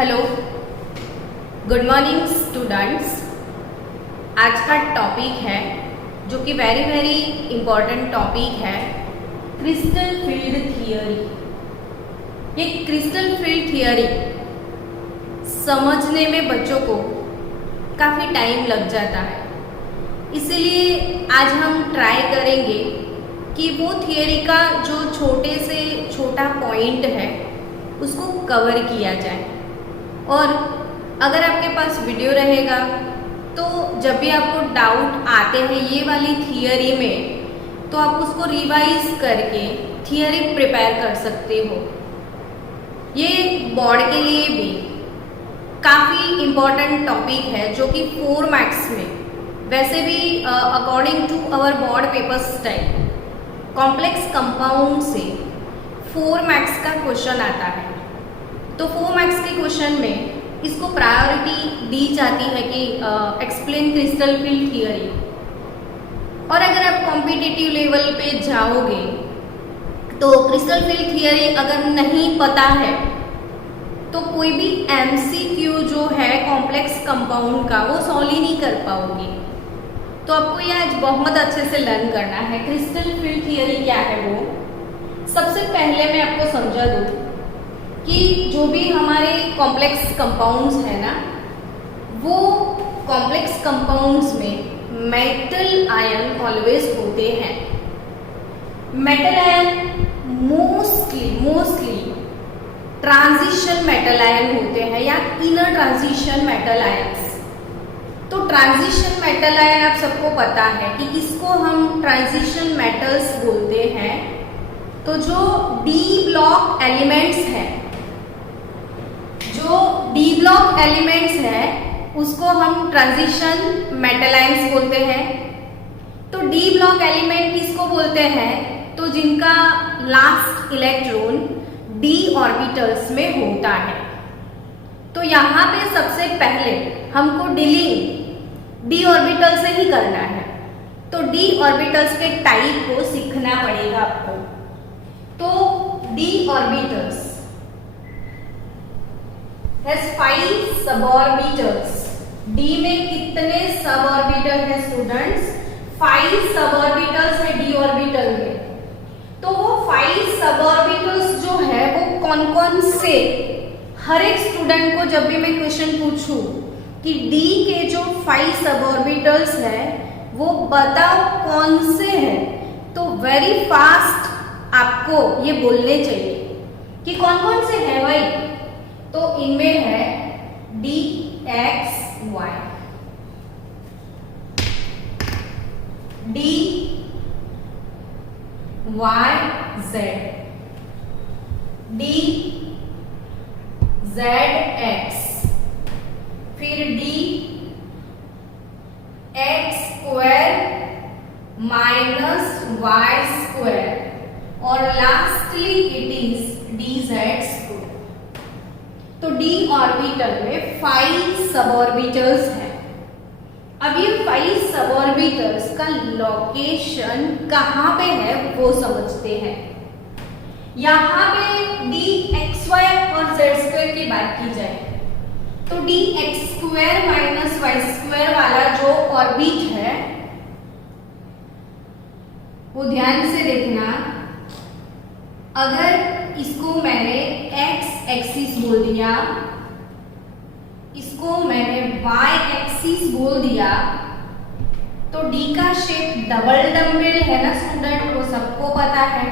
Hello, good morning students. आज का topic है जो कि वेरी इम्पॉर्टेंट टॉपिक है, क्रिस्टल फील्ड थियरी। ये क्रिस्टल फील्ड थियरी समझने में बच्चों को काफ़ी टाइम लग जाता है, इसीलिए आज हम ट्राई करेंगे कि वो थियरी का जो छोटे से छोटा पॉइंट है उसको कवर किया जाए। और अगर आपके पास वीडियो रहेगा तो जब भी आपको डाउट आते हैं ये वाली थियरी में, तो आप उसको रिवाइज करके थियरी प्रिपेयर कर सकते हो। ये बोर्ड के लिए भी काफ़ी इम्पॉर्टेंट टॉपिक है जो कि 4 मार्क्स में, वैसे भी according to our board paper style, complex compound से 4 मार्क्स का क्वेश्चन आता है। तो 4 मार्क्स के क्वेश्चन में इसको प्रायोरिटी दी जाती है कि एक्सप्लेन क्रिस्टल फील्ड थियरी। और अगर आप कॉम्पिटिटिव लेवल पे जाओगे तो क्रिस्टल फील्ड थियरी अगर नहीं पता है तो कोई भी एमसीक्यू जो है कॉम्प्लेक्स कंपाउंड का वो सॉल्व ही नहीं कर पाओगे। तो आपको ये आज बहुत अच्छे से लर्न करना है क्रिस्टल फील्ड थियरी क्या है। वो सबसे पहले मैं आपको समझा दूँ कि जो भी हमारे कॉम्प्लेक्स कंपाउंड्स है ना, वो कॉम्प्लेक्स कंपाउंड्स में मेटल आयन ऑलवेज होते हैं। Metal ion mostly transition metal ion होते हैं या इनर ट्रांजिशन मेटल आयंस। तो ट्रांजिशन मेटल आयन आप सबको पता है कि किसको हम ट्रांजिशन मेटल्स बोलते हैं। तो जो डी ब्लॉक एलिमेंट्स हैं, जो डी ब्लॉक एलिमेंट्स है उसको हम ट्रांजिशन मेटल आयंस बोलते हैं। तो डी ब्लॉक एलिमेंट किसको बोलते हैं? तो जिनका लास्ट इलेक्ट्रॉन डी ऑर्बिटल्स में होता है। तो यहाँ पे सबसे पहले हमको डीलिंग डी ऑर्बिटल से ही करना है। तो डी ऑर्बिटल्स के टाइप को सीखना पड़ेगा आपको। तो d orbitals has 5 suborbitals। D में कितने सबऑर्बिटल है स्टूडेंट्स? 5 सबऑर्बिटल्स है D ऑर्बिटल में। तो वो 5 सबऑर्बिटल्स जो है वो कौन कौन से, हर एक स्टूडेंट को जब भी मैं क्वेश्चन पूछूं कि D के जो 5 सबऑर्बिटल्स है वो बताओ कौन से हैं, तो वेरी फास्ट आपको ये बोलने चाहिए कि कौन कौन से हैं भाई। तो इनमें है d x y, d y z, d z x, फिर d x square minus y square, और lastly it is d z square. तो डी ऑर्बिटल में 5 सबऑर्बिटल्स हैं। अब ये 5 सबऑर्बिटल्स का लोकेशन कहाँ पे है वो समझते हैं। यहाँ पे डी एक्स वाई और जेड स्क्वायर की बात की जाए तो d x square minus y square वाला जो ऑर्बिट है वो ध्यान से देखना। अगर इसको मैंने एक्स एक्सिस बोल दिया, इसको मैंने वाई एक्सिस बोल दिया, तो डी का शेप डबल डम्बेल है ना स्टूडेंट, वो सबको पता है।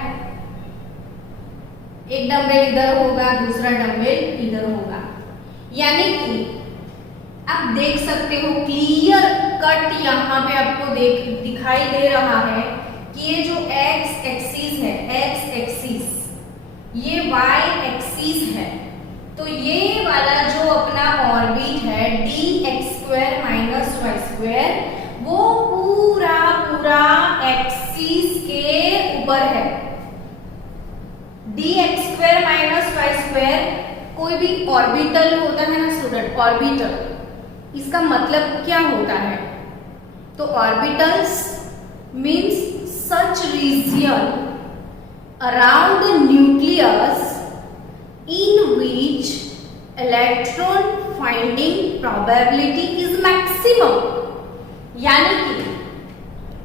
एक डम्बेल इधर होगा, दूसरा डम्बेल इधर होगा, यानी कि आप देख सकते हो क्लियर कट यहाँ पे आपको दिखाई दे रहा है कि ये जो एक्स एक्सिस है, एक्स एक्सिस, ये y एक्सिस है। तो ये वाला जो अपना ऑर्बिट है d x square minus y square, वो पूरा एक्सिस के ऊपर है। D x square minus y square कोई भी ऑर्बिटल होता है ना स्टूडेंट, ऑर्बिटल, इसका मतलब क्या होता है? तो orbitals means such region around the nucleus in which electron finding probability is maximum, यानी कि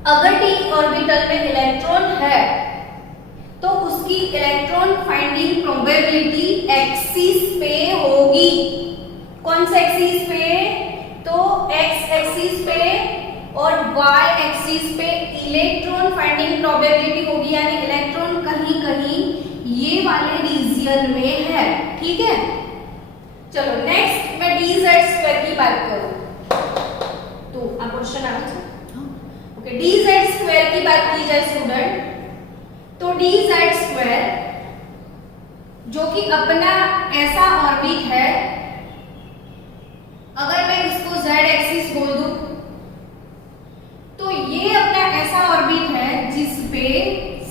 अगर d ऑर्बिटल में इलेक्ट्रॉन है तो उसकी इलेक्ट्रॉन फाइंडिंग प्रोबेबिलिटी एक्सिस पे होगी। कौन से एक्सिस पे? तो x एक्सिस पे और y एक्सिस पे इलेक्ट्रॉन फाइंडिंग प्रोबेबिलिटी होगी, यानी इलेक्ट्रॉन कहीं कहीं ये वाले रीजन में है। ठीक है, चलो नेक्स्ट मैं dz² की बात करूं तो આ क्वेश्चन આવે છે। ओके, dz² की बात की जाए स्टूडेंट, तो dz² जो कि अपना ऐसा ऑर्बिट है, अगर मैं इसको z एक्सिस बोल दूं तो ये अपना ऐसा ऑर्बिट है जिस पे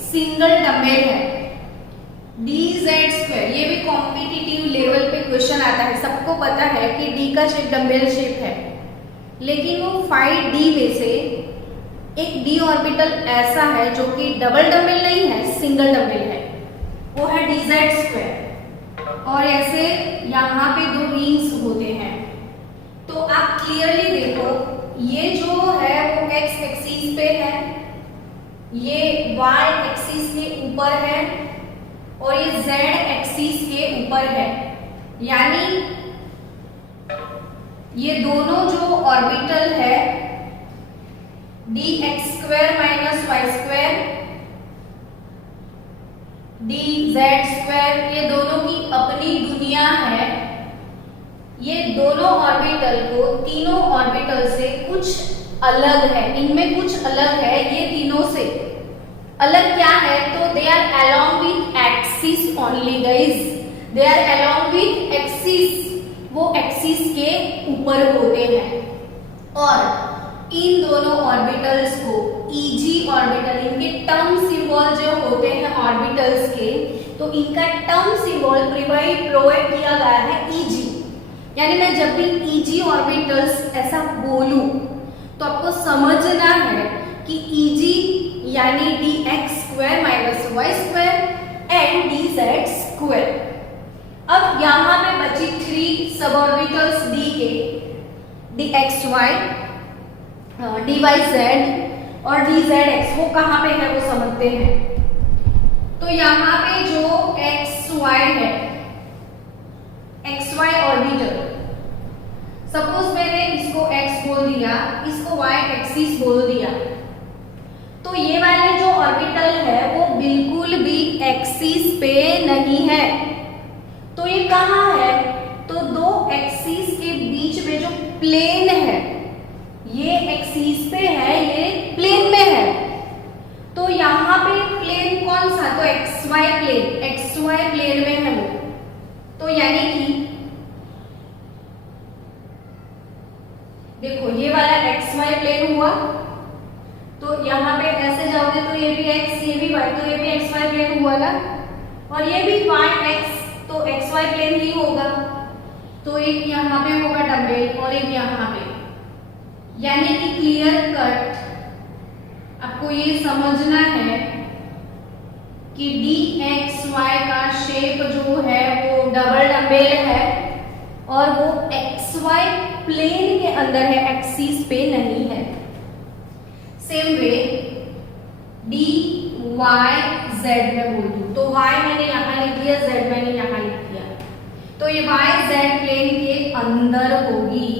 सिंगल डंबल है dz²। ये भी कॉम्पिटिटिव लेवल पे क्वेश्चन आता है, सबको पता है कि d का शेप डंबल शेप है, लेकिन वो 5d में से एक d ऑर्बिटल ऐसा है जो कि डबल डंबल नहीं है, सिंगल डंबल है, वो है dz²। और ऐसे यहाँ पे दो रिंग्स होते हैं, तो आप क्लियरली देखो, ये जो है वो x एक्सिस पे है, ये y एक्सिस के ऊपर है और ये z एक्सिस के ऊपर है, यानी ये दोनों जो ऑर्बिटल है dx² - y², dz², ये दोनों की अपनी दुनिया है। ये दोनों ऑर्बिटल को तीनों ऑर्बिटल से कुछ अलग है, इनमें कुछ अलग है, ये तीनों से अलग क्या है? तो they are along with axis only guys, they are along with axis, वो एक्सिस के ऊपर होते हैं। और इन दोनों ऑर्बिटल्स को Eg ऑर्बिटल, इनके टर्म सिंबल जो होते हैं ऑर्बिटल्स के, तो इनका टर्म सिंबल प्रोवाइड किया गया है Eg, यानी मैं जब भी Eg ऑर्बिटल्स ऐसा बोलूं तो आपको समझना है कि Eg यानी dx² - y² एंड dz²। अब यहाँ पे बची 3 सब ऑर्बिटल्स d के, dxy, dyz और dzx, वो कहाँ पे है वो समझते हैं। तो यहाँ पे जो xy है, xy ऑर्बिटल, सपोज मैंने इसको x बोल दिया, इसको y एक्सिस बोल दिया, तो ये वाले जो ऑर्बिटल है वो बिल्कुल भी एक्सिस पे नहीं है। तो ये कहाँ है? तो दो एक्सिस के बीच में जो प्लेन है, ये एक्सिस पे है, ये प्लेन में है। तो यहाँ पे प्लेन कौन सा? तो xy प्लेन, xy प्लेन में है वो। तो यानी कि देखो ये वाला xy प्लेन हुआ, तो यहाँ पे ऐसे जाओगे तो ये भी x, ये भी y, तो ये भी xy प्लेन हुआ ना, और ये भी yx, तो xy प्लेन ही होगा। तो एक यहाँ पे होगा डंबल और एक यहाँ पे, यानी कि क्लियर कट आपको ये समझना है कि dxy का शेप जो है वो डबल डंबल है और वो xy प्लेन के अंदर है, एक्सिस पे नहीं है। सेम वे dyz में बोल दूं तो y मैंने यहाँ लिख दिया, z मैंने यहाँ लिख दिया, तो ये yz प्लेन के अंदर होगी।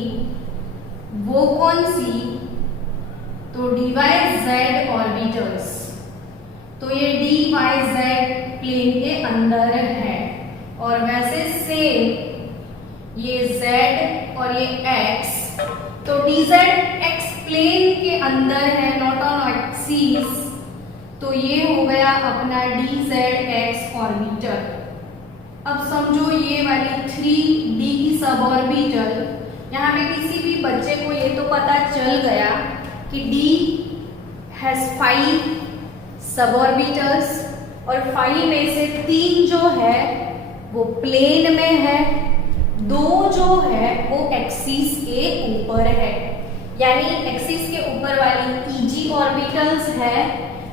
वो कौन सी? तो dyz ऑर्बिटल्स, तो ये dyz प्लेन के अंदर है। और वैसे सेम ये z और ये x, तो dzx प्लेन के अंदर है, नॉट ऑन एक्सिस, तो ये हो गया अपना dzx ऑर्बिटल। अब समझो ये वाली 3d की सब ऑर्बिटल, यहाँ पे किसी भी बच्चे को ये तो पता चल गया कि d हैज 5 सब ऑर्बिटल्स और 5 में से 3 जो है वो प्लेन में है, 2 जो है वो एक्सिस के ऊपर है, यानी एक्सिस के ऊपर वाली Eg ऑर्बिटल्स है,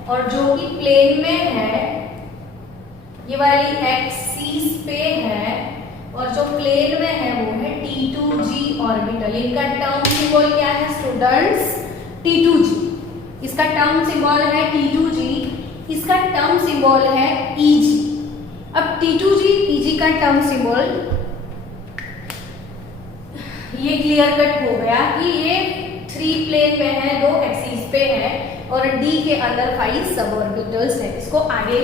और जो कि प्लेन में है ये वाली एक्सिस पे है, और जो प्लेन में है ऑर्बिटल। इनका टर्म सिंबल क्या है स्टूडेंट्स? T2G। इसका टर्म सिंबल है T2G, इसका टर्म सिंबल है Eg। अब T2G Eg का टर्म सिंबल ये क्लियर कट हो गया कि ये 3 प्लेन पे है, 2 एक्सिस पे है और D के अंदर 5 सब ऑर्बिटल्स है। इसको आगे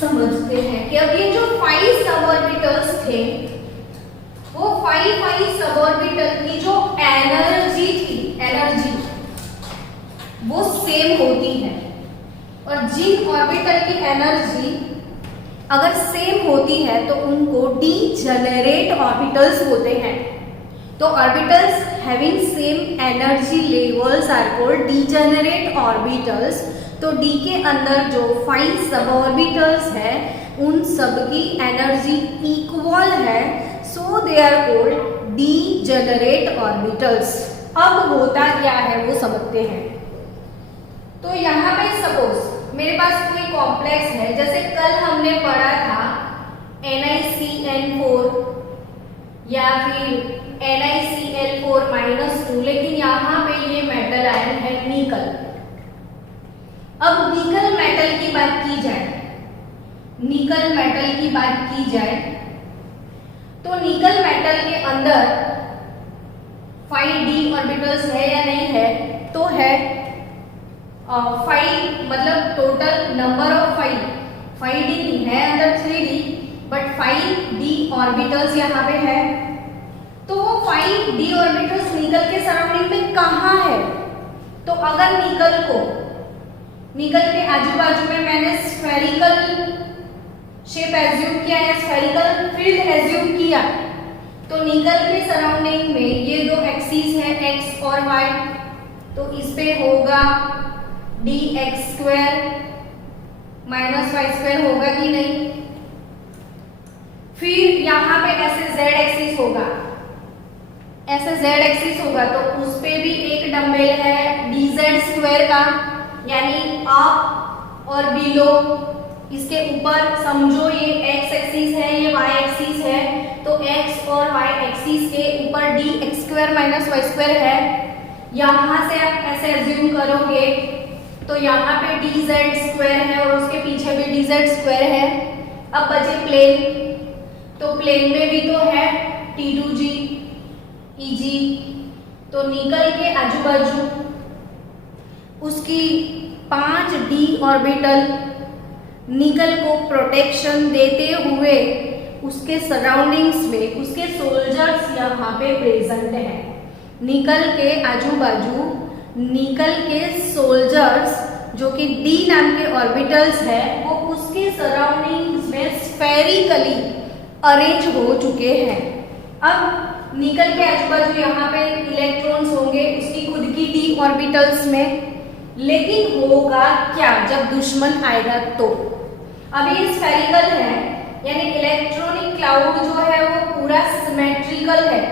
समझते हैं कि अब ये जो 5 सब ऑर्बिटल्स थे वो 5 सब ऑर्बिटल की जो एनर्जी थी, एनर्जी वो सेम होती है। और जिन ऑर्बिटल की एनर्जी अगर सेम होती है तो उनको डीजेनरेट ऑर्बिटल्स होते हैं। तो orbitals having same energy levels are called degenerate orbitals. तो डी के अंदर जो 5 सब ऑर्बिटल्स है उन सब की एनर्जी इक्वल है, so they are called degenerate orbitals. अब होता क्या है वो समझते हैं। तो यहाँ पे सपोज मेरे पास कोई कॉम्प्लेक्स है, जैसे कल हमने पढ़ा था NiCN4 या फिर NiCl4-2, लेकिन यहाँ पे ये मेटल आयन है निकल। अब निकल मेटल की बात की जाए, निकल मेटल की बात की जाए तो निकल मेटल के अंदर 5d ऑर्बिटल्स है या नहीं है? तो है 5, मतलब टोटल नंबर ऑफ 5d नहीं है अंदर 3d, बट 5d ऑर्बिटल्स यहाँ पे है। तो वो 5d ऑर्बिटल्स निकल के सराउंडिंग में कहाँ है? तो अगर निकल के आजू बाजू में मैंने स्फेरिकल शेप एज्यूम किया या स्फेरिकल फील्ड एज्यूम किया, तो निकल के सराउंडिंग में ये 2 एक्सिस है x और y, तो इस पे होगा dx² - y² होगा कि नहीं? फिर यहाँ पे ऐसे z एक्सिस होगा, ऐसे z एक्सिस होगा तो उस पे भी एक डंबल है dz² का, यानी अप और बिलो। इसके ऊपर समझो ये x एक्सिस है, ये y एक्सिस है, तो x और y एक्सिस के ऊपर dx² - y² है। यहाँ से आप ऐसे एज्यूम करोगे तो यहाँ पे dz² है और उसके पीछे भी dz² है। अब बचे प्लेन, तो प्लेन में भी तो है T2G Eg, तो निकल के आजू बाजू उसकी 5d ऑर्बिटल निकल को प्रोटेक्शन देते हुए उसके सराउंडिंग्स में उसके सोल्जर्स यहाँ पे प्रेजेंट है। निकल के आजू बाजू निकल के सोल्जर्स जो कि d नाम के ऑर्बिटल्स है वो उसके सराउंडिंग्स में स्फेरिकली अरेंज हो चुके हैं। अब निकल के आजू बाजू यहाँ पे इलेक्ट्रॉन्स होंगे उसकी खुद की d ऑर्बिटल्स में, लेकिन होगा क्या जब दुश्मन आएगा? तो अभी स्फेरिकल है, यानी इलेक्ट्रॉनिक क्लाउड जो है वो पूरा सिमेट्रिकल है,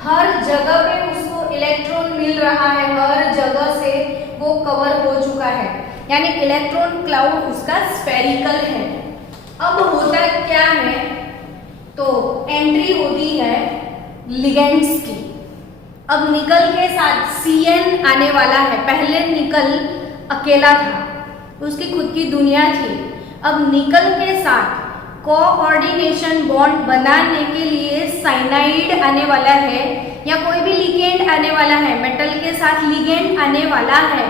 हर जगह पे उसको इलेक्ट्रॉन मिल रहा है, हर जगह से वो कवर हो चुका है, यानी इलेक्ट्रॉन क्लाउड उसका स्फेरिकल है। अब होता क्या है? तो एंट्री होती है लिगेंड्स की। अब निकल के साथ Cn आने वाला है, पहले निकल अकेला था, उसकी खुद की दुनिया थी। अब निकल के साथ कोऑर्डिनेशन बॉन्ड बनाने के लिए साइनाइड आने वाला है या कोई भी लिगेंड आने वाला है, मेटल के साथ लिगेंड आने वाला है।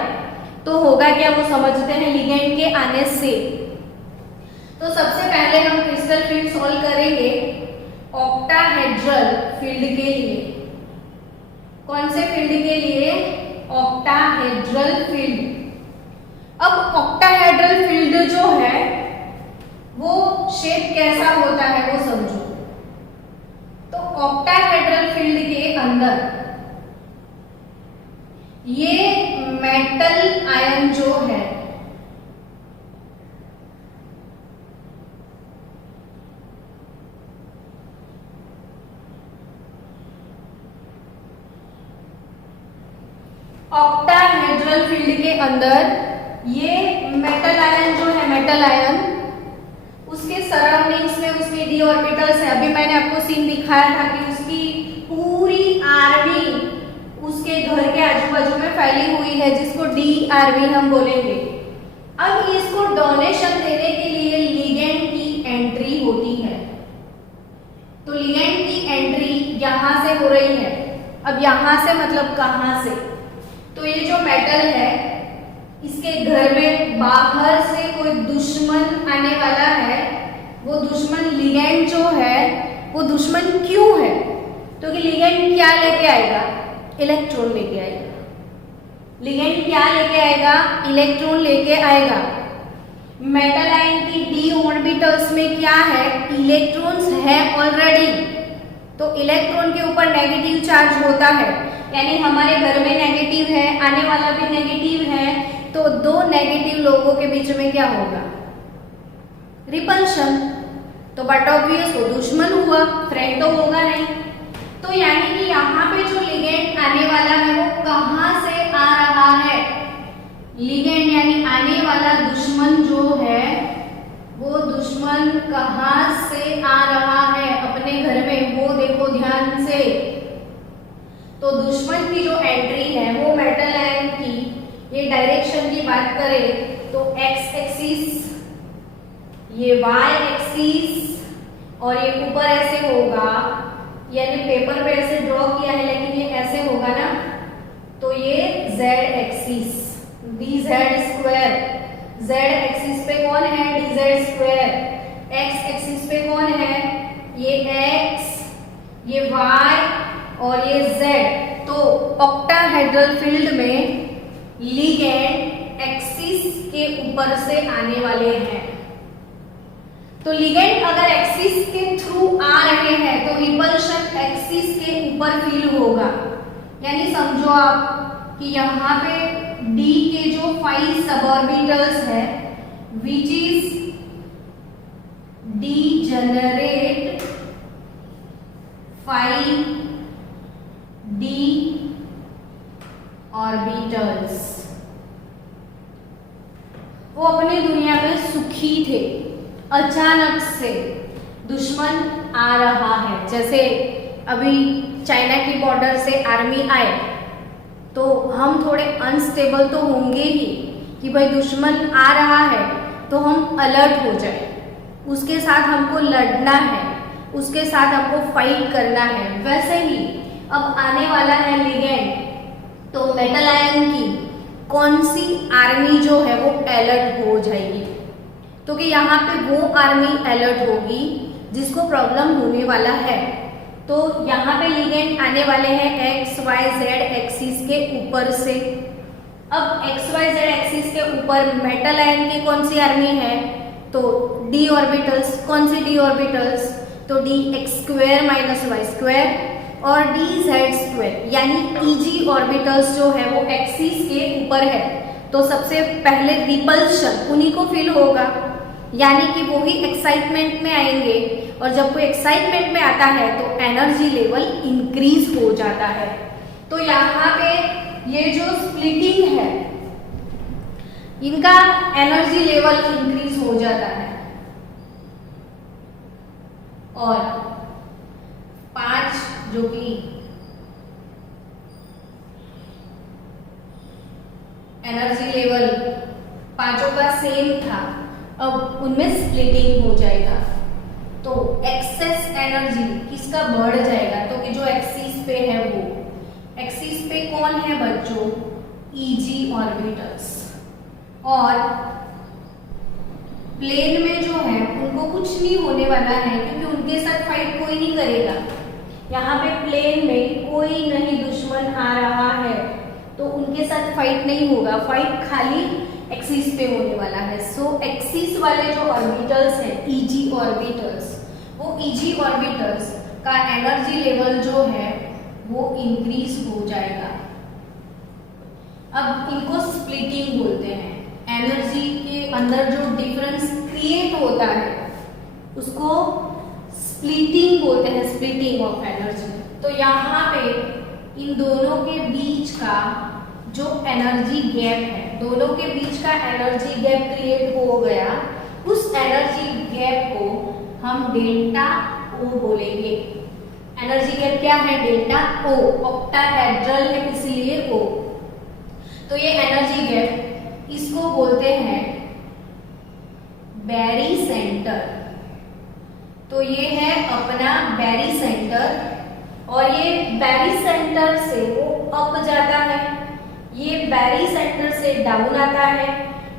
तो होगा क्या वो समझते हैं लिगेंड के आने से। तो सबसे पहले हम क्रिस्टल फील्ड सॉल्व करेंगे ऑक्टाहेड्रल फील्ड के लिए। कौन से फील्ड के लिए? Octahedral field. अब ऑक्टाहेड्रल फील्ड जो है वो शेप कैसा होता है वो समझो। तो ऑक्टाहेड्रल फील्ड के अंदर ये मेटल आयन जो है ऑक्टाहेड्रल फील्ड के अंदर ये मेटल आयन जो है, मेटल आयन उसके सराउंडिंग्स में उसके d ऑर्बिटल्स है। अभी मैंने आपको सीन दिखाया था कि उसकी पूरी पूरी आर्मी उसके घर के आजू बाजू में फैली हुई है, जिसको डी आर्मी हम बोलेंगे। अब इसको डोनेशन देने के लिए लिगेंड की एंट्री होती है। तो लिगेंड की एंट्री यहां से हो रही है। अब यहां से मतलब कहां से? तो ये जो मेटल है, इसके घर में बाहर से कोई दुश्मन आने वाला है। वो दुश्मन लिगेंड जो है, वो दुश्मन क्यों है? तो कि लिगेंड क्या लेके आएगा? इलेक्ट्रॉन लेके आएगा। लिगेंड क्या लेके आएगा? इलेक्ट्रॉन लेके आएगा। मेटल आयन की डी ऑर्बिटल्स में क्या है? इलेक्ट्रॉन्स है ऑलरेडी। तो इलेक्ट्रॉन के ऊपर नेगेटिव चार्ज होता है, यानी हमारे घर में नेगेटिव है, आने वाला भी नेगेटिव है, तो दो नेगेटिव लोगों के बीच में क्या होगा? रिपल्शन। तो बट ऑब्वियस वो दुश्मन हुआ, फ्रेंड तो होगा नहीं। तो यानी कि यहाँ पे जो लिगेंड आने वाला है वो कहाँ से आ रहा है? लिगेंड यानी आने वाला दुश्मन जो है, वो दुश्मन कहाँ से आ रहा है? अपने घर में। वो देखो ध्यान से। तो दुश्मन की जो एंट्री है वो मेटल आयन की, ये डायरेक्शन की बात करें तो एक्स एक्सिस, ये वाई एक्सिस, और ये ऊपर ऐसे होगा, यानी पेपर पे ऐसे ड्रॉ किया है लेकिन ये ऐसे होगा ना, तो ये Z axis, D z square. Z axis पे कौन है? D z square. X axis पे कौन है? ये एक्स, ये वाई और ये जेड। तो ऑक्टाहेड्रल फील्ड में लिगेंड एक्सिस के ऊपर से आने वाले हैं। तो लिगेंड अगर एक्सिस के थ्रू आ रहे हैं तो रिपल्शन एक्सिस के ऊपर फील होगा। यानी समझो आप कि यहाँ पे डी के जो 5 सबऑर्बिटल्स है, which is degenerate 5 D orbitals, वो अपनी दुनिया में सुखी थे। अचानक से दुश्मन आ रहा है। जैसे अभी चाइना की बॉर्डर से आर्मी आए तो हम थोड़े अनस्टेबल तो होंगे ही कि भाई दुश्मन आ रहा है, तो हम अलर्ट हो जाए, उसके साथ हमको लड़ना है, उसके साथ हमको फाइट करना है। वैसे ही अब आने वाला है लिगेंड, तो मेटल आयन की कौन सी आर्मी जो है वो अलर्ट हो जाएगी? तो कि यहाँ पे वो आर्मी अलर्ट होगी जिसको प्रॉब्लम होने वाला है। तो यहाँ पे लिगेंड आने वाले हैं एक्स वाई जेड एक्सिस के ऊपर से। अब एक्स वाई जेड एक्सिस के ऊपर मेटल आयन की कौन सी आर्मी है? तो डी ऑर्बिटल्स। कौन सी डी ऑर्बिटल्स? तो d x square minus y square और डी जेड स्क्वायर, यानी ईजी ऑर्बिटल्स जो है वो एक्सिस के ऊपर है। तो सबसे पहले रिपल्शन उन्हीं को फील होगा, यानी कि वो ही एक्साइटमेंट में आएंगे, और जब कोई एक्साइटमेंट में आता है तो एनर्जी लेवल इंक्रीज हो जाता है। तो यहाँ पे ये जो स्प्लिटिंग है, इनका एनर्जी लेवल इंक्रीज हो जाता है। और 5 जो कि एनर्जी लेवल पांचों का सेम था, अब उनमें स्प्लिटिंग हो जाएगा। तो एक्सेस एनर्जी किसका बढ़ जाएगा? तो कि जो एक्सिस पे है वो, एक्सिस पे कौन है बच्चों? Easy orbitals. और प्लेन में जो है उनको कुछ नहीं होने वाला है, क्योंकि उनके साथ फाइट कोई नहीं करेगा। यहाँ पे प्लेन में कोई नहीं दुश्मन आ रहा है, तो उनके साथ फाइट नहीं होगा। फाइट खाली एक्सिस पे होने वाला है। सो एक्सिस वाले जो ऑर्बिटल्स हैं, ईजी ऑर्बिटल्स, वो ईजी ऑर्बिटल्स का एनर्जी लेवल जो है वो इंक्रीज हो जाएगा। अब इनको स्प्लिटिंग बोलते हैं। एनर्जी के अंदर जो डिफरेंस क्रिएट होता है उसको स्प्लिटिंग बोलते हैं, स्प्लिटिंग ऑफ एनर्जी। तो यहाँ पे इन दोनों के बीच का जो एनर्जी गैप है, दोनों के बीच का एनर्जी गैप क्रिएट हो गया, उस एनर्जी गैप को हम डेल्टा ओ बोलेंगे। एनर्जी गैप क्या है? डेल्टा ओ, ऑक्टाहेड्रल है इसलिए ओ। तो ये एनर्जी गैप इसको बोलते हैं बैरी सेंटर। तो ये है अपना बैरी सेंटर, और ये बैरी सेंटर से वो अप जाता है, ये बैरी सेंटर से डाउन आता है,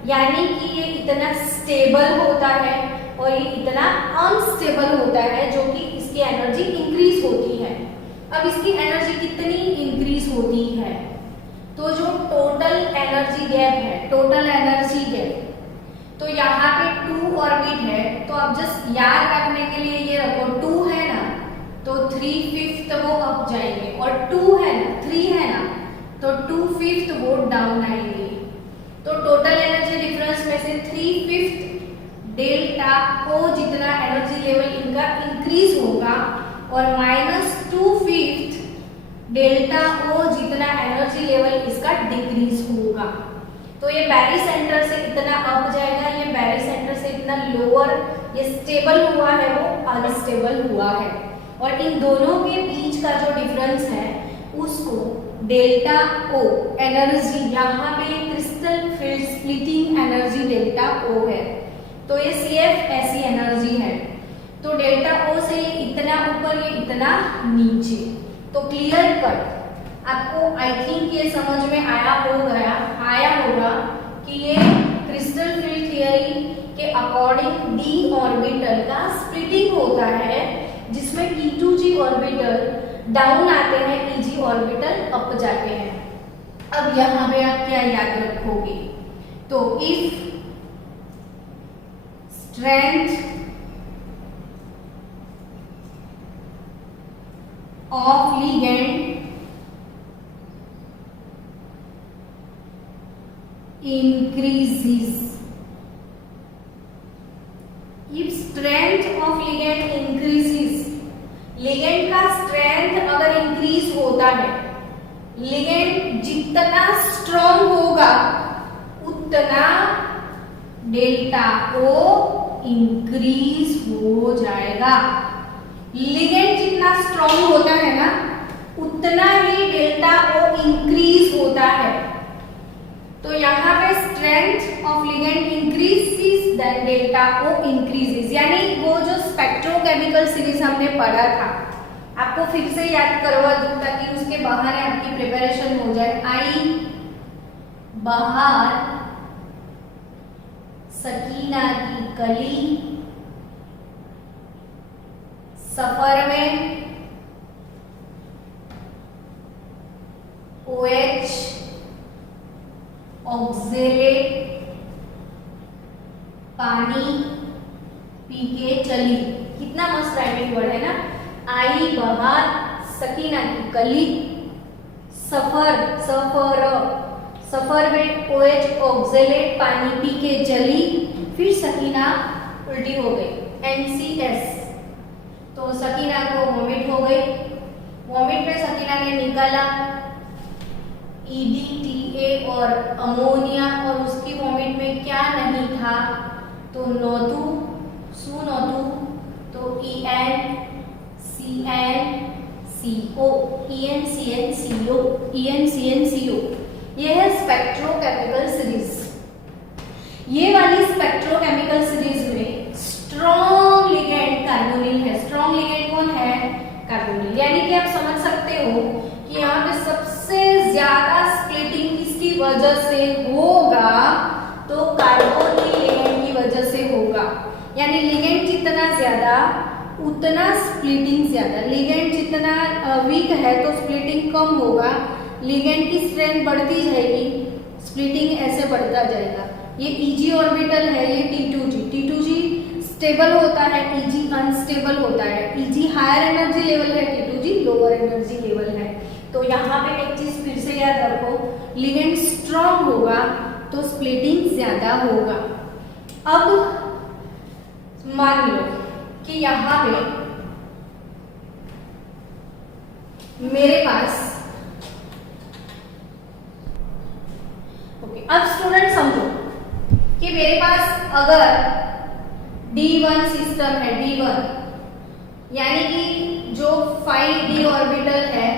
यानी कि ये इतना स्टेबल होता है और ये इतना अनस्टेबल होता है, जो कि इसकी एनर्जी इंक्रीज होती है। अब इसकी एनर्जी कितनी इंक्रीज होती है? तो जो टोटल एनर्जी गैप है, टोटल एनर्जी गैप, तो यहाँ पे 2 ऑर्बिट है, तो अब जस्ट याद रखने के लिए ये रखो 2 है ना, तो 3/5 वो अप जाएंगे, और 2 है ना, 3 है ना, तो 2/5 वो डाउन आएंगे। तो टोटल एनर्जी डिफरेंस में से 3/5 डेल्टा ओ जितना एनर्जी लेवल इनका इंक्रीज होगा, और -2/5 डेल्टा ओ जितना एनर्जी लेवल इसका डिक्रीज होगा। तो ये बैरी सेंटर से इतना अप जाएगा, ये बैरी सेंटर से इतना लोअर, ये स्टेबल हुआ है, वो अनस्टेबल हुआ है, और इन दोनों के बीच का जो डिफरेंस है उसको डेल्टा ओ एनर्जी, यहाँ पे crystal field splitting energy delta o है, तो ये CF ऐसी एनर्जी है। तो डेल्टा ओ से ये इतना ऊपर, ये इतना नीचे। तो क्लियर कट आपको आई थिंक ये समझ में आया होगा कि ये क्रिस्टल फील्ड थियरी के अकॉर्डिंग डी ऑर्बिटल का स्प्लिटिंग होता है, जिसमें T2G ऑर्बिटल डाउन आते हैं, EG ऑर्बिटल अप जाते हैं। अब यहाँ पे आप क्या याद रखोगे? तो if strength of ligand increases, if strength of ligand increases, ligand का स्ट्रेंथ अगर इंक्रीज होता है, लिगेंड जितना स्ट्रॉन्ग होगा उतना डेल्टा ओ इंक्रीज हो जाएगा। लिगेंड जितना स्ट्रॉन्ग होता है ना, उतना ही डेल्टा ओ इंक्रीज होता है। तो यहाँ पे strength of ligand increases then delta o increases, यानी वो जो स्पेक्ट्रोकेमिकल सीरीज हमने पढ़ा था, आपको फिर से याद करवा दूं ताकि उसके बहाने आपकी प्रिपरेशन हो जाए। आई बहार सकीना की कली, सफर में OH ऑक्जेलेट पानी पी के चली। कितना मस्त राइमिंग वर्ड है ना। आई बहार सकीना की कली, सफर में OH ऑक्जेलेट पानी पी के चली, फिर सकीना उल्टी हो गई, NCS। तो सकीना को वॉमिट हो गई, वॉमिट में सकीना ने निकाला EDTA और अमोनिया, और उसकी वॉमिट में क्या नहीं था? तो नोतू, सुनोतू, तो ENCNCO। ये है स्पेक्ट्रोकेमिकल सीरीज। ये वाली स्पेक्ट्रोकेमिकल सीरीज में स्ट्रॉन्ग लिगेंड कार्बोनिल है। स्ट्रॉन्ग लिगेंड कौन है? कार्बोनिल। यानी कि आप समझ सकते हो कि यहाँ पे सबसे ज्यादा स्प्लिटिंग किसकी वजह से होगा? तो कार्बोनिल लिगेंड की वजह से होगा। यानी लिगेंड जितना ज्यादा उतना स्प्लिटिंग ज्यादा। लिगेंड जितना वीक है तो स्प्लिटिंग कम होगा, लिगेंड की स्ट्रेंथ बढ़ती जाएगी, स्प्लिटिंग ऐसे बढ़ता जाएगा। ये EG ऑर्बिटल है, ये T2G स्टेबल होता है, EG अनस्टेबल होता है। EG हायर एनर्जी लेवल है, T2G लोअर एनर्जी लेवल है। तो यहाँ पे एक चीज फिर से याद रखो, लिगेंड स्ट्रॉन्ग होगा तो स्प्लिटिंग ज्यादा होगा। अब मान लो कि यहाँ पे मेरे पास अब स्टूडेंट समझो कि मेरे पास अगर D1 सिस्टम है, D1 यानी कि जो 5d ऑर्बिटल है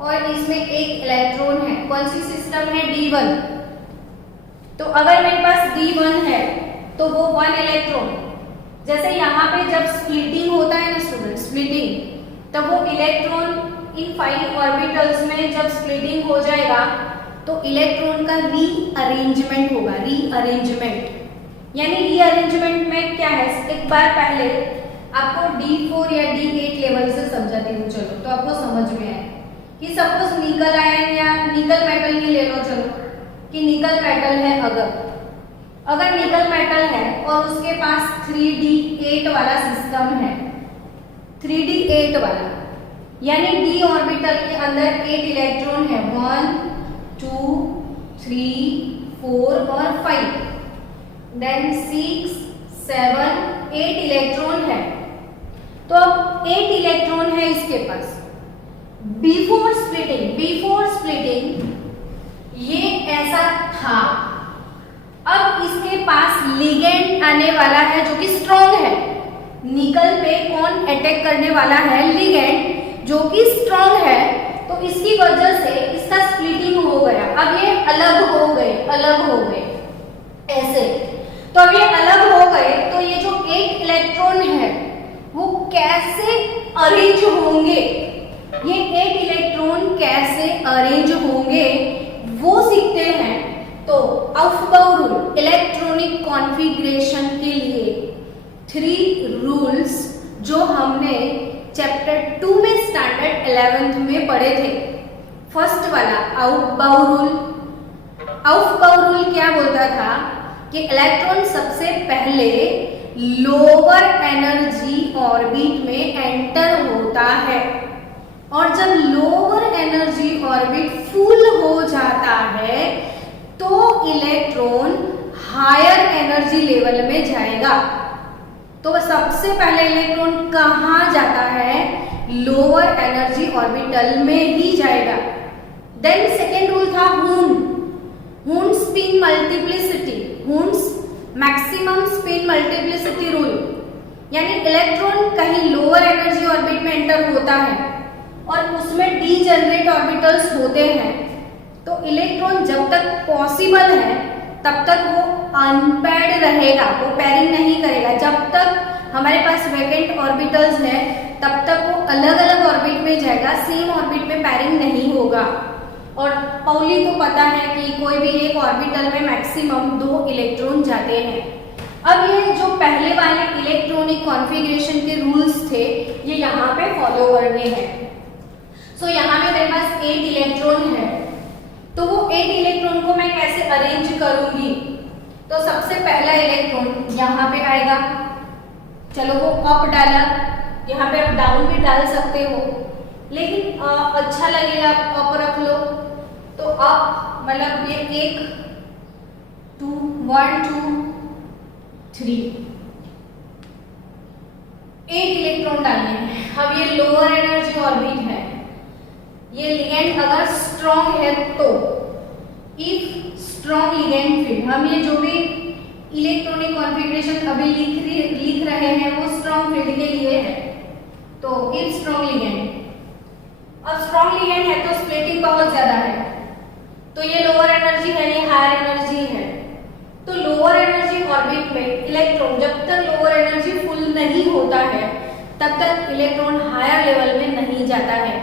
और इसमें एक इलेक्ट्रॉन है। कौन सी सिस्टम है? D1। तो अगर मेरे पास D1 है तो वो 1 इलेक्ट्रॉन, जैसे यहाँ पे जब स्प्लिटिंग होता है ना स्टूडेंट, स्प्लिटिंग, तब वो इलेक्ट्रॉन इन 5 ऑर्बिटल्स में जब स्प्लिटिंग हो जाएगा तो इलेक्ट्रॉन का रीअरेंजमेंट होगा। रीअरेंजमेंट यानी रीअरेंजमेंट में क्या है, एक बार पहले आपको D4 या D8 लेवल से समझाती हूँ, चलो तो आपको समझ में आए कि सपोज निकल आयन या निकल मेटल ही ले लो, चलो कि निकल मेटल है, अगर निकल मेटल है और उसके पास 3d8 वाला सिस्टम है, 3d8 वाला, यानी d ऑर्बिटल के अंदर 8 इलेक्ट्रॉन है, 1 2 3 4 और 5, देन 6 7 8 इलेक्ट्रॉन है। तो अब 8 इलेक्ट्रॉन है इसके पास। बिफोर स्प्लिटिंग ये ऐसा था। अब इसके पास लिगेंड आने वाला है जो कि स्ट्रॉन्ग है। निकल पे कौन अटैक करने वाला है? लिगेंड जो कि स्ट्रॉन्ग है। तो इसकी वजह से इसका स्प्लिटिंग हो गया। अब ये अलग हो गए ऐसे। तो अब ये अलग हो गए तो ये जो 8 इलेक्ट्रॉन है वो कैसे अरेंज होंगे, ये 8 इलेक्ट्रॉन कैसे अरेंज होंगे वो सीखते हैं। तो अफबाउ रूल, इलेक्ट्रॉनिक कॉन्फ़िगरेशन के लिए 3 रूल्स जो हमने चैप्टर 2 में स्टैंडर्ड 11th में पढ़े थे। फर्स्ट वाला अफबाउ रूल क्या बोलता था कि इलेक्ट्रॉन सबसे पहले लोअर एनर्जी ऑर्बिट में एंटर होता है और जब लोअर एनर्जी ऑर्बिट फुल हो जाता है तो इलेक्ट्रॉन हायर एनर्जी लेवल में जाएगा। तो सबसे पहले इलेक्ट्रॉन कहाँ जाता है? लोअर एनर्जी ऑर्बिटल में ही जाएगा। देन सेकेंड रूल था Hund spin multiplicity, Hund's maximum spin multiplicity rule, यानी इलेक्ट्रॉन कहीं लोअर एनर्जी ऑर्बिट में एंटर होता है और उसमें डीजेनरेट ऑर्बिटल्स होते हैं तो इलेक्ट्रॉन जब तक पॉसिबल है तब तक वो अनपेयर्ड रहेगा, वो पेयरिंग नहीं करेगा। जब तक हमारे पास वैकेंट ऑर्बिटल्स है तब तक वो अलग अलग ऑर्बिट में जाएगा, सेम ऑर्बिट में पेयरिंग नहीं होगा। और पाउली को पता है कि कोई भी एक ऑर्बिटल में मैक्सिमम 2 इलेक्ट्रॉन जाते हैं। अब ये जो पहले वाले इलेक्ट्रॉनिक कॉन्फ़िगरेशन के रूल्स थे ये यहाँ पे फॉलो करने हैं। सो यहाँ पे मेरे पास 8 इलेक्ट्रॉन है तो वो 8 इलेक्ट्रॉन को मैं कैसे अरेंज करूंगी? तो सबसे पहला इलेक्ट्रॉन यहाँ पे आएगा, चलो वो अप डाला, यहाँ पे आप डाउन भी डाल सकते हो लेकिन अच्छा लगेगा अप रख लो। तो अप मतलब ये 1 2 1 2 3 8 इलेक्ट्रॉन डालने हैं। अब ये लोअर एनर्जी ऑर्बिट है, ये लिगेंड अगर स्ट्रॉन्ग है तो इफ स्ट्रॉन्ग लिगेंड फील्ड, हम ये जो भी इलेक्ट्रॉनिक कॉन्फ़िगरेशन अभी लिख रहे हैं वो स्ट्रॉन्ग फील्ड के लिए है। तो इफ स्ट्रॉन्ग लिगेंड, अब स्ट्रॉन्ग लिगेंड है तो स्प्लिटिंग बहुत ज्यादा है तो ये लोअर एनर्जी है, ये हायर एनर्जी है। तो लोअर एनर्जी ऑर्बिट में इलेक्ट्रॉन जब तक लोअर एनर्जी फुल नहीं होता है तब तक इलेक्ट्रॉन हायर लेवल में नहीं जाता है।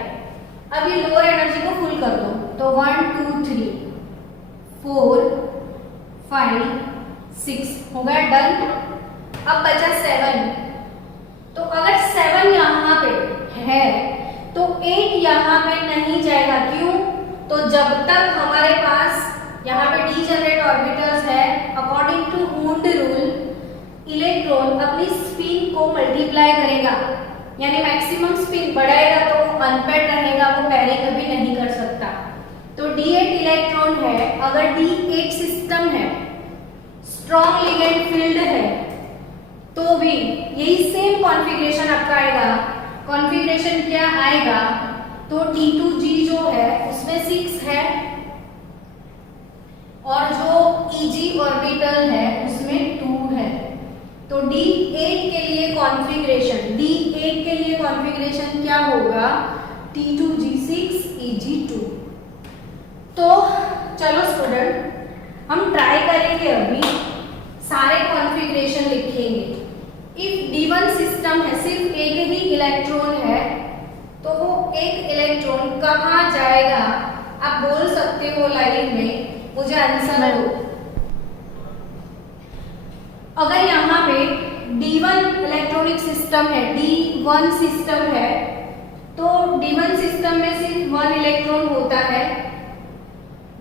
अब ये लोअर एनर्जी को फुल कर दो तो 1 2 3 4 5 6 हो गया, डन। अब बचा 7। तो अगर 7 यहाँ पे है तो 8 यहाँ पे नहीं जाएगा। क्यों? तो जब तक हमारे पास यहाँ पे डीजेनरेट ऑर्बिटल्स है, अकॉर्डिंग टू हून्ड रूल इलेक्ट्रॉन अपनी स्पिन को मल्टीप्लाई करेगा, यानी मैक्सिमम स्पिन बढ़ाएगा तो वो अनपेयर्ड रहेगा, वो पेयरिंग कभी नहीं कर सकता। तो D8 इलेक्ट्रॉन है, अगर D8 सिस्टम है, स्ट्रॉन्ग लिगेंड फील्ड है तो भी यही सेम कॉन्फ़िगरेशन आपका आएगा। कॉन्फ़िगरेशन क्या आएगा? तो T2G जो है उसमें 6 है और जो EG ऑर्बिटल है उसमें 2 है। तो D8 के लिए कॉन्फ़िगरेशन कॉन्फ़िगरेशन क्या होगा, T2G6 Eg2। तो चलो स्टूडेंट हम ट्राई करेंगे, अभी सारे कॉन्फ़िगरेशन लिखेंगे। इफ D1 सिस्टम है, सिर्फ एक ही इलेक्ट्रॉन है, तो वो एक इलेक्ट्रॉन कहाँ जाएगा, आप बोल सकते हो लाइन में, मुझे आंसर दो। अगर यहाँ पे D1 इलेक्ट्रॉनिक सिस्टम है, D1 सिस्टम है, तो D1 सिस्टम में सिर्फ 1 इलेक्ट्रॉन होता है,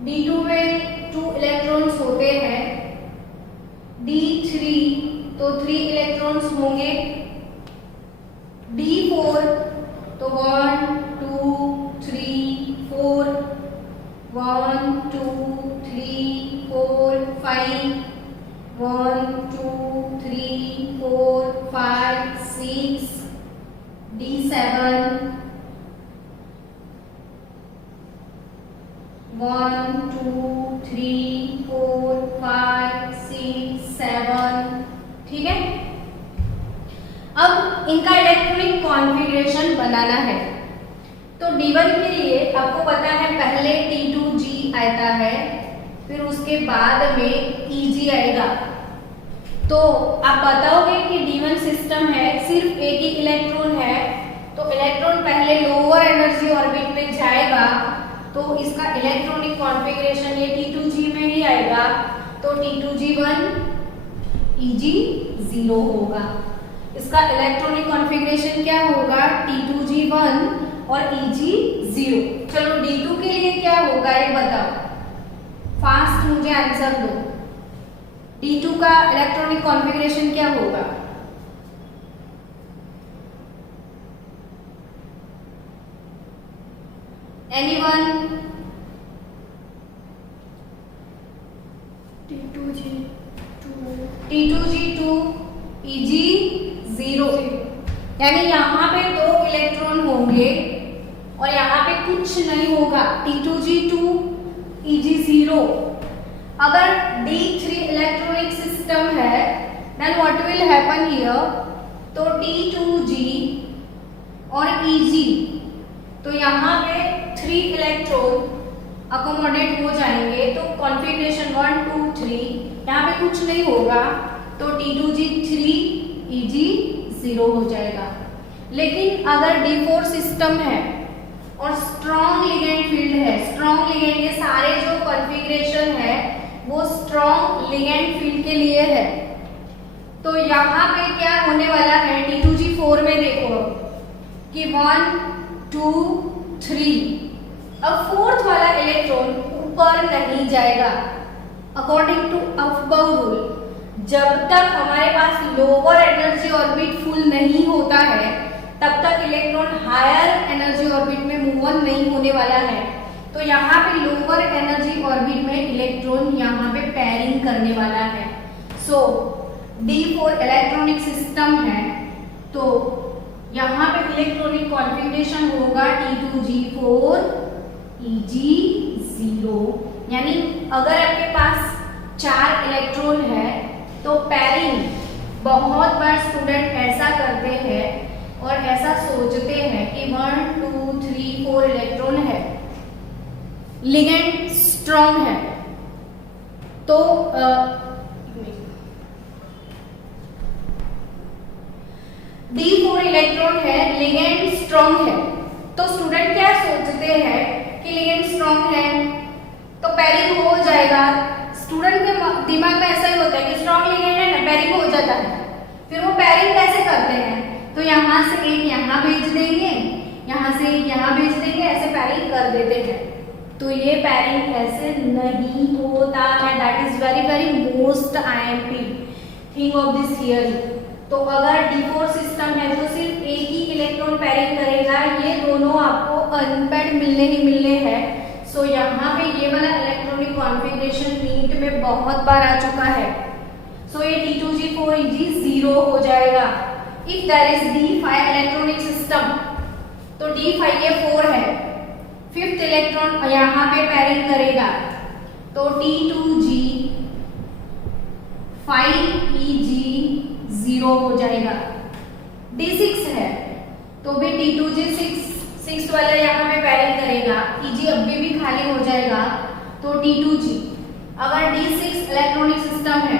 D2 में 2 इलेक्ट्रॉन्स होते हैं, D3 तो 3 इलेक्ट्रॉन्स होंगे, D4 तो 1 2 3 4, 1 2 3 4 5, 1 2 3 4 5 6, D7 1 2 3 4 5 6 7, ठीक है। अब इनका इलेक्ट्रॉनिक कॉन्फ़िगरेशन बनाना है। तो D1 के लिए आपको पता है पहले T2G आता है, फिर उसके बाद में Eg आएगा। तो आप बताओगे कि D1 सिस्टम है, सिर्फ एक ही इलेक्ट्रॉन है, तो इलेक्ट्रॉन पहले लोअर एनर्जी ऑर्बिट में जाएगा, तो इसका इलेक्ट्रॉनिक कॉन्फ़िगरेशन ये T2G में ही आएगा, तो T2G1 Eg0 होगा। इसका इलेक्ट्रॉनिक कॉन्फ़िगरेशन क्या होगा, T2G1 और Eg0। चलो D2 के लिए क्या होगा ये बताओ, फास्ट मुझे आंसर दो। D2 का इलेक्ट्रॉनिक कॉन्फ़िगरेशन क्या होगा, एनीवन? T2G2 Eg0, यानी यहाँ पे 2 इलेक्ट्रॉन होंगे और यहाँ पे कुछ नहीं होगा, T2G2 Eg0। अगर D3 इलेक्ट्रॉनिक सिस्टम है, then what will happen here, तो T2G और Eg, तो यहाँ पे 3 इलेक्ट्रॉन अकोमोडेट हो जाएंगे, तो कॉन्फ़िगरेशन 1 2 3 यहाँ पे कुछ नहीं होगा, तो T2G3 Eg0 हो जाएगा। लेकिन अगर D4 सिस्टम है और स्ट्रॉन्ग लिगेंड फील्ड है, स्ट्रॉन्ग लिगेंड, ये सारे जो कॉन्फ़िगरेशन है वो स्ट्रॉन्ग लिगेंड फील्ड के लिए है, तो यहाँ पे क्या होने वाला है, T2G4 में देखो कि 1 2 3, अब फोर्थ वाला इलेक्ट्रॉन ऊपर नहीं जाएगा। अकॉर्डिंग टू अफबाउ रूल, जब तक हमारे पास लोअर एनर्जी ऑर्बिट फुल नहीं होता है, तब तक इलेक्ट्रॉन हायर एनर्जी ऑर्बिट में मूव ऑन नहीं होने वाला है। तो यहाँ पे लोअर एनर्जी ऑर्बिट में इलेक्ट्रॉन यहाँ पे पेयरिंग करने वाला है। सो D4 इलेक्ट्रॉनिक सिस्टम है, तो यहाँ पे इलेक्ट्रॉनिक कॉन्फ़िगरेशन होगा T2G4 Eg0, यानी अगर आपके पास 4 इलेक्ट्रॉन है तो पेयरिंग, बहुत बार स्टूडेंट ऐसा करते हैं और ऐसा सोचते हैं कि 1 2 3 4 इलेक्ट्रॉन है, लिगेंड स्ट्रॉन्ग है, तो D4 इलेक्ट्रॉन है, लिगेंड स्ट्रॉन्ग है, तो स्टूडेंट क्या सोचते हैं कि लिगेंड स्ट्रॉन्ग है तो पेयरिंग हो जाएगा। स्टूडेंट के दिमाग में ऐसा ही होता है कि स्ट्रॉन्ग लिगेंड है ना, पेयरिंग हो जाता है। फिर वो पेयरिंग कैसे करते हैं, तो यहाँ से एक यहाँ भेज देंगे, यहाँ से एक यहाँ भेज देंगे, ऐसे पेयरिंग कर देते हैं। तो ये पेयरिंग ऐसे नहीं होता है, that is very very most IMP thing of this theory. तो अगर D4 सिस्टम है तो सिर्फ एक ही इलेक्ट्रॉन पेयरिंग करेगा, ये दोनों आपको अनपेड मिलने ही मिलने हैं। सो यहाँ पे ये वाला इलेक्ट्रॉनिक कॉन्फ़िगरेशन नीट में बहुत बार आ चुका है। सो ये T2G4 Eg0 हो जाएगा। If there is D5 electronic system, तो D5 ये 4 है, 5th इलेक्ट्रॉन यहाँ पे पेयरिंग करेगा, तो T2G5 Eg0 हो जाएगा। D6 है, तो भी T2G6 वाला यहाँ पे पैरिंग करेगा, Eg अभी भी खाली हो जाएगा तो T2G। अगर D6 इलेक्ट्रॉनिक सिस्टम है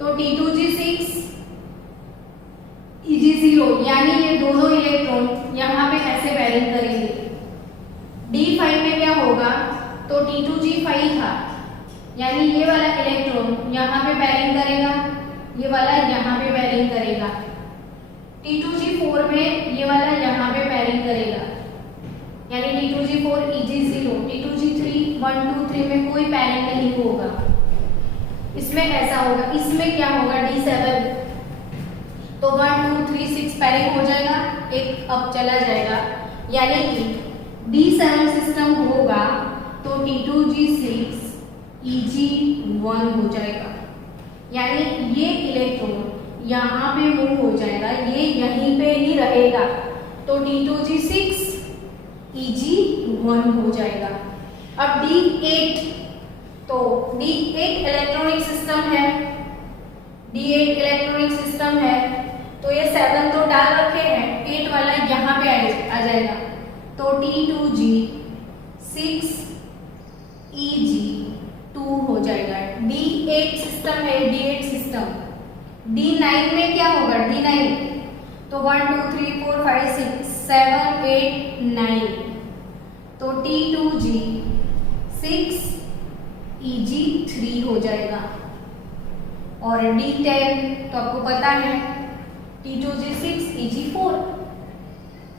तो T2G6 Eg0, यानी ये दोनों इलेक्ट्रॉन यहाँ पे ऐसे पैरिंग करेंगे। D5 में क्या होगा, तो T2G5 था, यानी ये वाला इलेक्ट्रॉन यहाँ पे पैरिंग करेगा, ये वाला यहाँ पे पैरिंग करेगा। T2G4 में ये वाला यहाँ पे पैरिंग करेगा, यानी T2G4 Eg0। T2G3 1 2 3 में कोई पैरिंग नहीं होगा, इसमें ऐसा होगा। इसमें क्या होगा, D7 तो 1 2 3 6 पैरिंग हो जाएगा, एक अब चला जाएगा, यानी कि D7 सिस्टम होगा तो T2G6 Eg1 हो जाएगा, यानी ये इलेक्ट्रॉन यहाँ पे मूव हो जाएगा, ये यहीं पे ही रहेगा तो T2G6 Eg1 हो जाएगा। अब D8, तो D8 इलेक्ट्रॉनिक सिस्टम है, D8 इलेक्ट्रॉनिक सिस्टम है तो ये 7 तो डाल रखे हैं, 8 वाला यहाँ पे आ जाएगा तो T2G6 Eg2 हो जाएगा। D8 सिस्टम है, D8 सिस्टम। D9 में क्या होगा, D9 तो 1 2 3 4 5 6 7 8 9 तो T2G6 Eg3 हो जाएगा। और D10 तो आपको पता है T2G6 Eg4।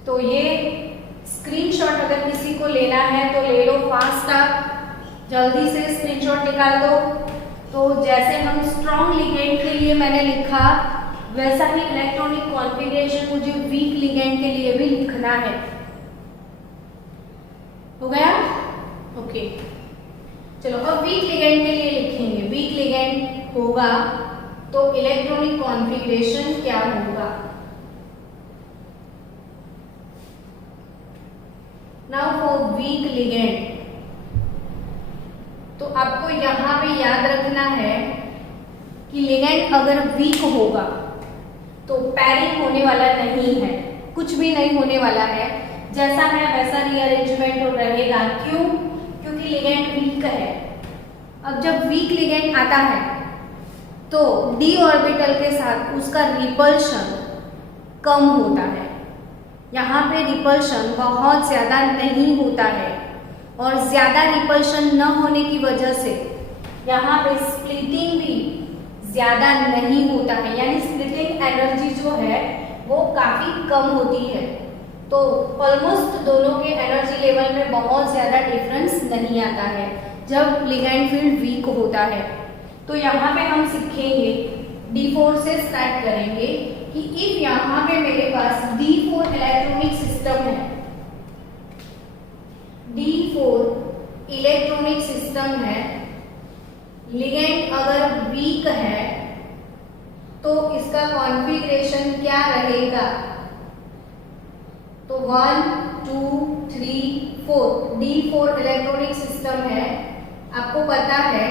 तो ये स्क्रीनशॉट अगर किसी को लेना है तो ले लो, फास्ट आप जल्दी से स्क्रीनशॉट निकाल दो। तो जैसे हम स्ट्रॉन्ग लिगेंड के लिए मैंने लिखा, वैसा ही इलेक्ट्रॉनिक कॉन्फ़िगरेशन मुझे वीक लिगेंड के लिए भी लिखना है। हो गया? ओके, चलो अब वीक लिगेंड के लिए लिखेंगे। वीक लिगेंड होगा तो इलेक्ट्रॉनिक कॉन्फ़िगरेशन क्या होगा। नाउ फॉर वीक लिगेंड, तो आपको यहाँ पे याद रखना है कि लिगेंड अगर वीक होगा तो पैरिंग होने वाला नहीं है, कुछ भी नहीं होने वाला है, जैसा है वैसा रीअरेंजमेंट रहेगा। क्यों? क्योंकि लिगेंड वीक है। अब जब वीक लिगेंड आता है तो d ऑर्बिटल के साथ उसका रिपल्शन कम होता है। यहाँ पे रिपल्शन बहुत ज्यादा नहीं होता है, और ज्यादा रिपल्शन न होने की वजह से यहाँ पे स्प्लिटिंग भी ज्यादा नहीं होता है, यानी स्प्लिटिंग एनर्जी जो है वो काफी कम होती है। तो ऑलमोस्ट दोनों के एनर्जी लेवल में बहुत ज्यादा डिफरेंस नहीं आता है जब लिगेंड फील्ड वीक होता है। तो यहाँ पे हम सीखेंगे, D4 से स्टार्ट करेंगे कि इफ यहाँ पे मेरे पास D4 इलेक्ट्रॉनिक सिस्टम है, D4 इलेक्ट्रॉनिक सिस्टम है, लिगेंड अगर वीक है तो इसका कॉन्फ़िगरेशन क्या रहेगा। तो 1 2 3 4 D4 इलेक्ट्रॉनिक सिस्टम है। आपको पता है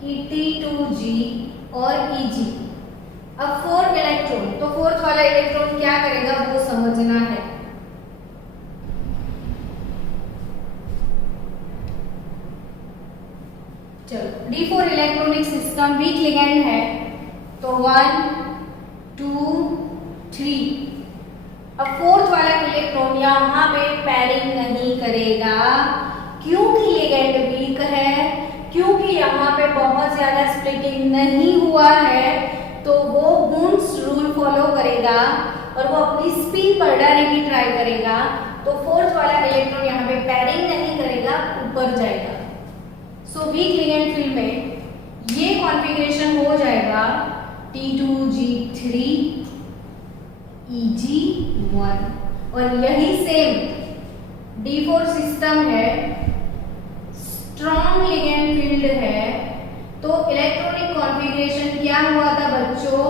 कि T2G और Eg। अब फोर्थ इलेक्ट्रॉन, तो फोर्थ वाला इलेक्ट्रॉन क्या करेगा वो समझना है। चलो, D4 electronic system weak ligand है तो 1 2 3। अब फोर्थ वाला इलेक्ट्रॉन यहाँ पे पैरिंग नहीं करेगा क्योंकि लिगेंड वीक है, क्योंकि यहाँ पे बहुत ज्यादा स्प्लिटिंग नहीं हुआ है, तो वो वुंड्स रूल फॉलो करेगा और वो अपनी स्पीड बढ़ाने की ट्राई करेगा। तो फोर्थ वाला इलेक्ट्रॉन यहाँ पे पैरिंग नहीं करेगा, ऊपर जाएगा। सो वीक लिगेंड फील्ड में ये कॉन्फ़िगरेशन हो जाएगा T2G3 Eg1। और यही सेम D4 सिस्टम है, स्ट्रॉन्ग लिगेंड फील्ड है, तो इलेक्ट्रॉनिक कॉन्फ़िगरेशन क्या हुआ था बच्चों,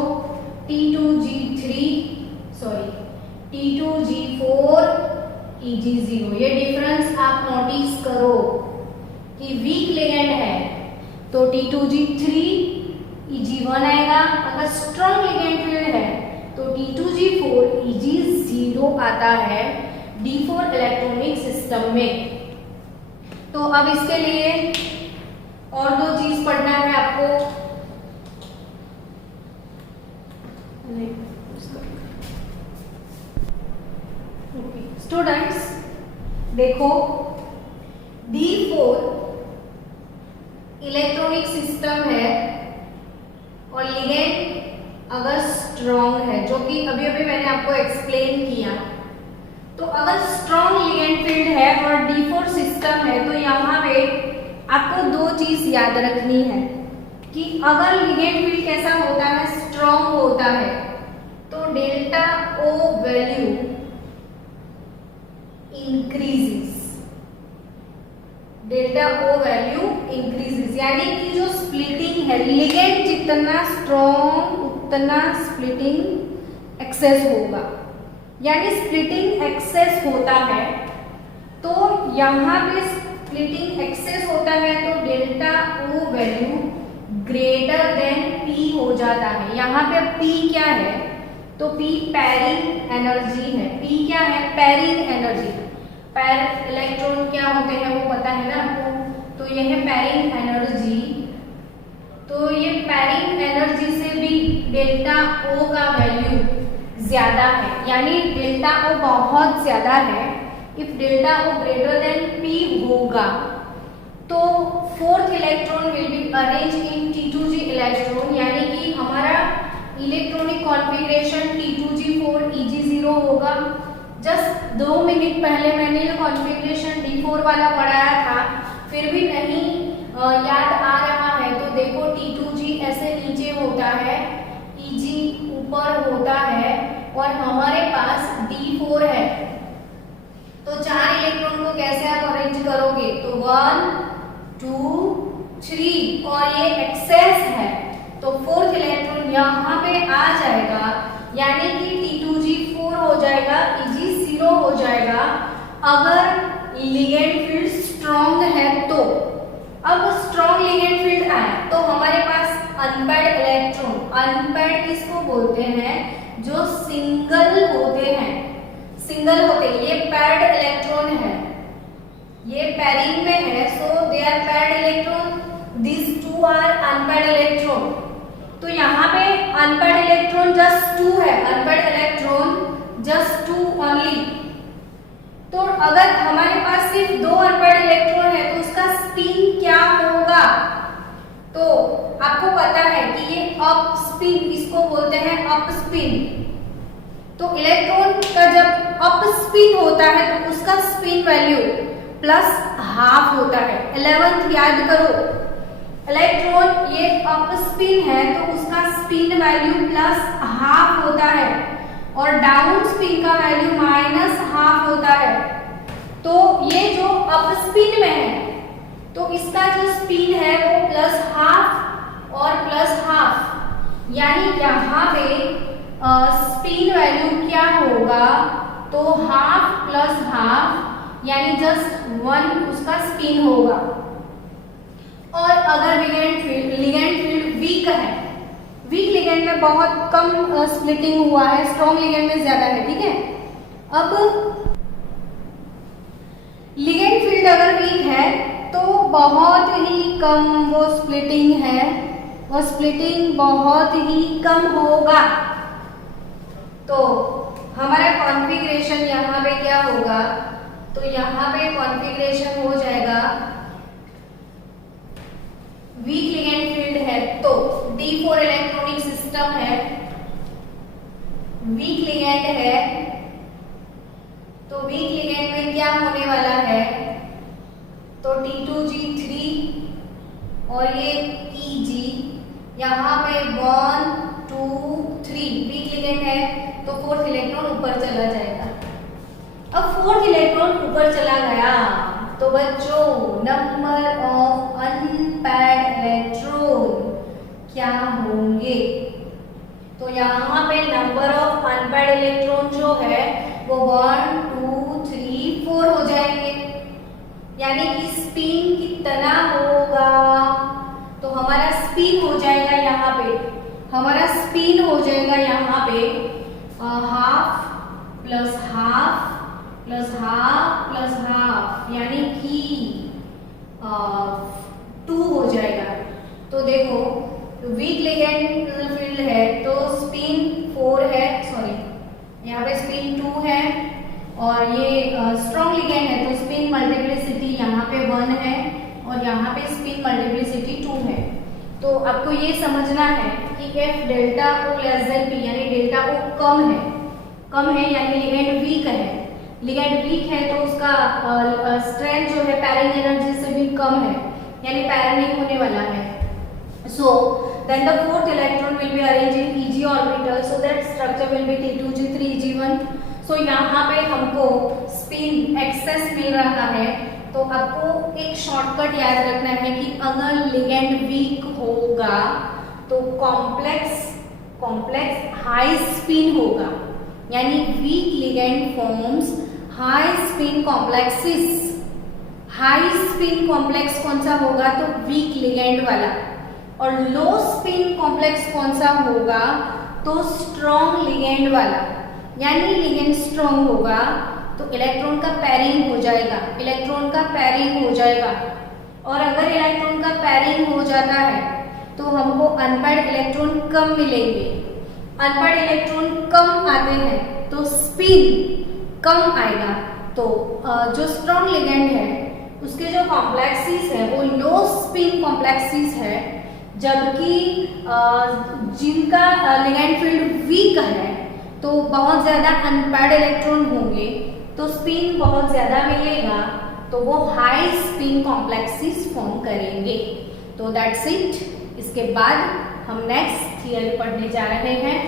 T2G4 Eg0। ये डिफरेंस आप नोटिस करो कि वीक लिगेंड है तो T2G3 Eg1 आएगा, अगर स्ट्रॉन्ग लिगेंड फील्ड है तो T2G4 Eg0 0 आता है D4 इलेक्ट्रॉनिक सिस्टम में। तो अब इसके लिए और दो चीज पढ़ना है आपको। स्टूडेंट्स देखो, D4 इलेक्ट्रॉनिक सिस्टम है और लिगेंड अगर स्ट्रॉन्ग है, जो कि अभी अभी मैंने आपको एक्सप्लेन किया, तो अगर स्ट्रॉन्ग लिगेंड फील्ड है और D4 सिस्टम है, तो यहाँ पे आपको दो चीज याद रखनी है कि अगर लिगेंड फील्ड कैसा होता है, स्ट्रॉन्ग होता है, तो delta O value increases, delta O value increases, यानी कि जो स्प्लिटिंग है, लिगेंड जितना स्ट्रॉन्ग उतना स्प्लिटिंग एक्सेस होगा, यानी स्प्लिटिंग एक्सेस होता है। तो यहाँ पे स्प्लिटिंग एक्सेस होता है तो delta O value greater than P हो जाता है। यहाँ पे P क्या है, तो P पैरिंग एनर्जी है। P क्या है, पैरिंग एनर्जी। पैर इलेक्ट्रॉन क्या होते हैं वो पता है ना आपको, तो यह है पैरिंग एनर्जी। तो ये पैरिंग एनर्जी से भी डेल्टा O का वैल्यू ज्यादा है, यानी डेल्टा O बहुत ज्यादा है। If delta O greater than P होगा तो fourth electron will be arrange in T2G electron, यानी कि हमारा इलेक्ट्रॉनिक कॉन्फ़िगरेशन T2G4 EG0 होगा। जस्ट 2 मिनट पहले मैंने ये कॉन्फ़िगरेशन D4 वाला पढ़ाया था, फिर भी नहीं याद आ रहा है तो देखो, T2G ऐसे नीचे होता है, EG ऊपर होता है और हमारे पास D4 है। तो 4 इलेक्ट्रॉन को कैसे आप अरेंज करोगे, तो 1 2 3 और ये एक्सेस है तो फोर्थ इलेक्ट्रॉन यहाँ पे आ जाएगा, यानी कि T2G4 हो जाएगा, EG0 हो जाएगा अगर लिगेंड फील्ड स्ट्रॉन्ग है तो। अब स्ट्रॉन्ग लिगेंड फील्ड आए तो हमारे पास अनपेयर्ड इलेक्ट्रॉन, अनपेयर्ड किसको बोलते हैं, जो सिंगल होते हैं, सिंगल होते हैं। ये पेयर्ड इलेक्ट्रॉन है, ये पैरिंग में है, so they are paired electron, this two are unpaired electron. तो यहाँ पे अनपेयर्ड इलेक्ट्रॉन जस्ट 2 है, अनपेयर्ड इलेक्ट्रॉन जस्ट 2 ओनली। तो अगर हमारे पास सिर्फ 2 अनपेयर्ड इलेक्ट्रॉन है तो उसका स्पिन क्या होगा, तो आपको पता है कि ये अप स्पिन, इसको बोलते हैं अप स्पिन। तो इलेक्ट्रॉन का जब अप स्पिन होता है तो उसका स्पिन वैल्यू +½ होता है। 11th याद करो, इलेक्ट्रॉन ये अप स्पिन है तो उसका स्पिन वैल्यू +½ होता है और डाउन स्पिन का वैल्यू -½ होता है। तो ये जो अप स्पिन में है तो इसका जो स्पिन है वो +½ और +½ यानी यहाँ पे स्पिन वैल्यू क्या होगा, तो ½ + ½ यानी जस्ट 1 उसका स्पिन होगा। और अगर लिगेंड फील्ड वीक है, वीक लिगेंड में बहुत कम स्प्लिटिंग हुआ है, स्ट्रॉन्ग लिगेंड में ज्यादा है, ठीक है। अब लिगेंड फील्ड अगर वीक है तो बहुत ही कम वो स्प्लिटिंग है, वो स्प्लिटिंग बहुत ही कम होगा। तो हमारा कॉन्फ़िगरेशन यहाँ पे क्या होगा, तो यहाँ पे कॉन्फ़िगरेशन हो जाएगा, वीक लिगेंड फील्ड है तो D4 इलेक्ट्रॉनिक सिस्टम है, वीक लिगेंड है तो वीक लिगेंड में क्या होने वाला है, तो T2G3 और ये EG, यहाँ पे 1 2 3 वीक लिगेंड है तो फोर्थ इलेक्ट्रॉन ऊपर चला जाएगा। अब फोर्थ इलेक्ट्रॉन ऊपर चला गया तो बच्चों नंबर ऑफ अनपेयर्ड इलेक्ट्रॉन क्या होंगे, तो यहाँ पे नंबर ऑफ अनपेयर्ड इलेक्ट्रॉन जो है वो 1 2 3 4 हो जाएंगे, यानी कि स्पिन कितना होगा, तो हमारा स्पिन हो जाएगा यहाँ पे, हमारा स्पिन हो जाएगा यहाँ पे ½ + प्लस हाफ यानी कि 2 हो जाएगा। तो देखो वीक लिगेंड फील्ड है तो स्पिन 4 है, सॉरी यहाँ पे स्पिन 2 है, और ये स्ट्रॉन्ग लिगेंड है तो स्पिन मल्टीप्लिसिटी यहाँ पे 1 है और यहाँ पे स्पिन मल्टीप्लिसिटी 2 है। तो आपको ये समझना है कि एफ डेल्टा ओ लेस देन पी यानी डेल्टा ओ कम है यानी लिगेंड वीक है। लिगेंड वीक है तो उसका स्ट्रेंथ जो है पैरिंग एनर्जी से भी कम है यानी पैर नहीं होने वाला है। So then the fourth electron will be arranged in Eg orbital, so that structure will be T2g 3g1। so यहाँ पे हमको स्पिन एक्सेस मिल रहा है, तो आपको एक शॉर्टकट याद रखना है कि अगर लिगेंड वीक होगा तो कॉम्प्लेक्स हाई स्पिन होगा, यानी week ligand forms high spin complexes. High spin complex कौन सा होगा तो वीक लिगेंड वाला, और लो स्पिन कॉम्प्लेक्स कौन सा होगा तो स्ट्रॉन्ग लिगेंड वाला। यानी लिगेंड स्ट्रॉन्ग होगा तो इलेक्ट्रॉन का पैरिंग हो जाएगा, और अगर इलेक्ट्रॉन का पैरिंग हो जाता है तो हमको अनपेयर्ड इलेक्ट्रॉन कम मिलेंगे। अनपेयर्ड इलेक्ट्रॉन कम आते हैं तो स्पिन कम आएगा। तो जो स्ट्रॉन्ग लिगेंड है उसके जो कॉम्प्लेक्सेस है वो लो स्पिन कॉम्प्लेक्सेस है, जबकि जिनका लिगेंड फील्ड वीक है तो बहुत ज्यादा अनपेयर्ड इलेक्ट्रॉन होंगे तो स्पिन बहुत ज्यादा मिलेगा, तो वो हाई स्पिन कॉम्प्लेक्सेस फॉर्म करेंगे। तो दैट्स इट। इसके बाद हम नेक्स्ट थियरी पढ़ने जा रहे हैं।